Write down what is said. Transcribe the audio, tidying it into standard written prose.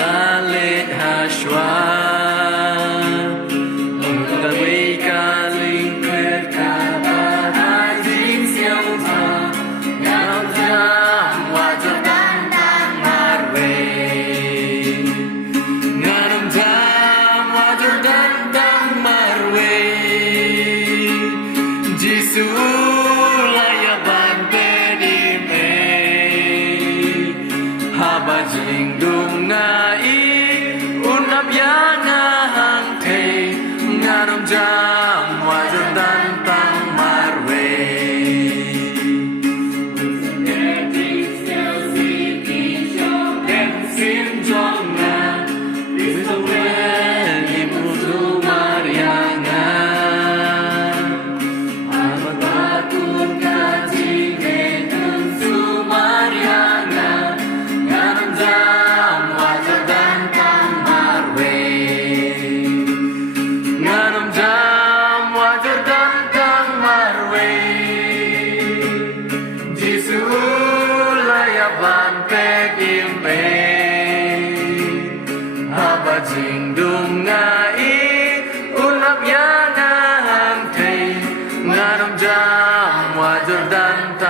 lalit hashwa Ungka wika linh quyết cả ba hai dính siêu thơ Ngao jam wa cho tan tan mar về Ngao jam wa cho tan tan mar về Giêsu laya ban pe đi me Haba jing dung nga i unap ya nga hang thei nga rom jam wa cho tan tan mar về Xin cho nga đi cho về đi mu tu Maria nga Amatun ka jing tu Maria nga nga rom jam wa cho tan tan mar về nga rom jam wa cho tan tan mar về Giêsu laya ban pe kim pe Haba jing dung nga i unap ya nga hang thei nga rom jam wa cho tan tan